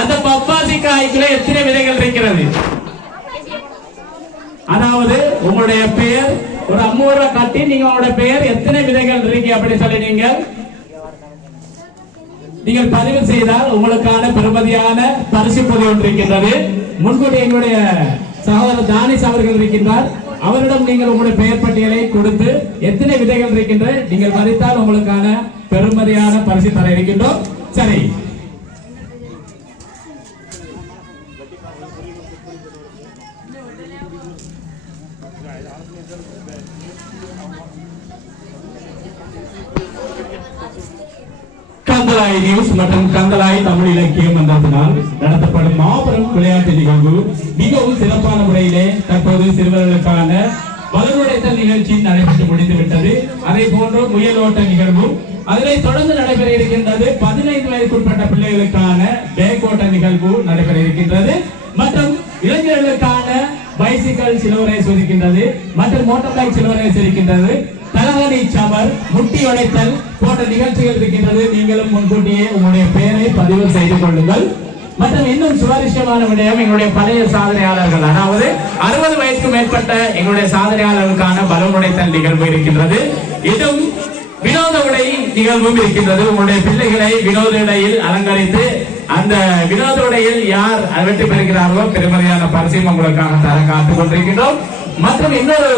அந்த பப்பாசி காய்க்குள்ள எத்தனை விதைகள் இருக்கிறது? அதாவது உங்களுடைய பெயர் ஒரு 50 ரூபாய் கட்டி நீங்க உங்களுடைய பெயர் எத்தனை விதைகள் இருக்கு அப்படி சொல்லி நீங்கள் பதிவு செய்தால் உங்களுக்கான பெருமதியான பரிசு பொதி ஒன்று இருக்கின்றது. முன்கூட்டி எங்களுடைய சகோதரர் தானிஷ் அவர்கள் இருக்கின்றார். அவரிடம் நீங்கள் உங்களுடைய பெயர் பட்டியலை கொடுத்து எத்தனை விதைகள் இருக்கின்ற நீங்கள் மதித்தால் உங்களுக்கான பெருமதியான பரிசு தர இருக்கின்றோம். சரி, கந்தலாய் நியூஸ் மற்றும் கந்தலாய் தமிழ் இலக்கிய மன்றத்தினால் நடத்தப்படும் மாபெரும் விளையாட்டு நிகழ்வு மிகவும் சிறப்பான முறையிலே தற்போது சிறுவர்களுக்கான வலுவுடைத்தல் நிகழ்ச்சி நடைபெற்று முடிந்துவிட்டது. அதே போன்று முயலோட்ட நிகழ்வு அதனை தொடர்ந்து நடைபெற இருக்கின்றது. 15 வயதுக்குட்பட்ட பிள்ளைகளுக்கான பேக் ஓட்ட நிகழ்வு நடைபெற இருக்கின்றது. மற்றும் இளைஞர்களுக்கான பைசிக்கல் சில்வர் ரேஸ் இருக்கின்றது. மற்றும் மோட்டார் பைக் சில்வர் ரேஸ் இருக்கின்றது. தலகணி சமர், முட்டி உடைத்தல் போன்ற நிகழ்ச்சிகள் இருக்கின்றது. நீங்களும் முன்கூட்டியே உங்களுடைய பெயரை பதிவு செய்து கொள்ளுங்கள். மற்றும் இன்னும் சுவாரஸ்யமான விடயம், எங்களுடைய பழைய சாதனையாளர்கள், அதாவது 60 வயதுக்கு மேற்பட்ட எங்களுடைய சாதனையாளர்களுக்கான பலூன் உடைத்தல் நிகழ்வு இருக்கின்றது. இதுவும் வினோத உடை நிகழ்வும் இருக்கின்றது. உங்களுடைய பிள்ளைகளை வினோத உடையில் அலங்கரித்து அந்த வினோத உடையில் யார் வெற்றி பெறுகிறார்களோ பெருமதியான பரிசையும் உங்களுக்காக தர காத்துக் கொண்டிருக்கின்றோம். மற்றும் இன்னொரு